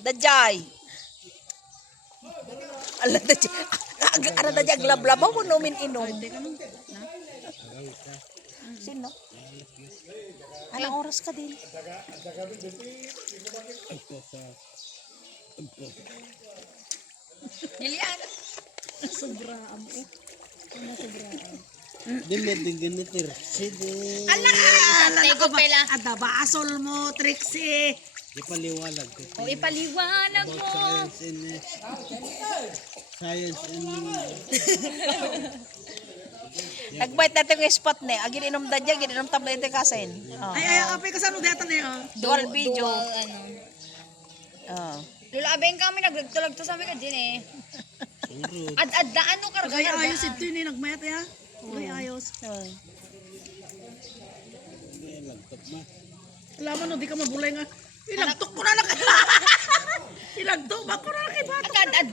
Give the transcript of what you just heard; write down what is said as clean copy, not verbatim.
Dajay. Ala dajay. Ara dajay glablabaw ko numin inom. Sino? Anong oras ka din? Nilian. Sobraan eh. Ano sobraan? Din ganito. Sige. Tay ko pala. Ada ba asol mo, Trixie? Di paliwalag. O ipaliwanag mo. Science and Nagbait natin yung spot ni. Agin inom dajay, agin inom tablete kasin. Oh. Ay, apay ka sa ano deta na yun? Dual video. Ano. Oh. Lula abeng kami nagtulog to sabi ka din eh. Ad daan no karga. Kaya ayos ito yun eh, nagmayat ya. Kaya ayos. Oh. laptop na. Alam mo, no, di ka mabulay nga. Ilagtok ko na na. Ilagtok ba ko na na kay Bato? Ad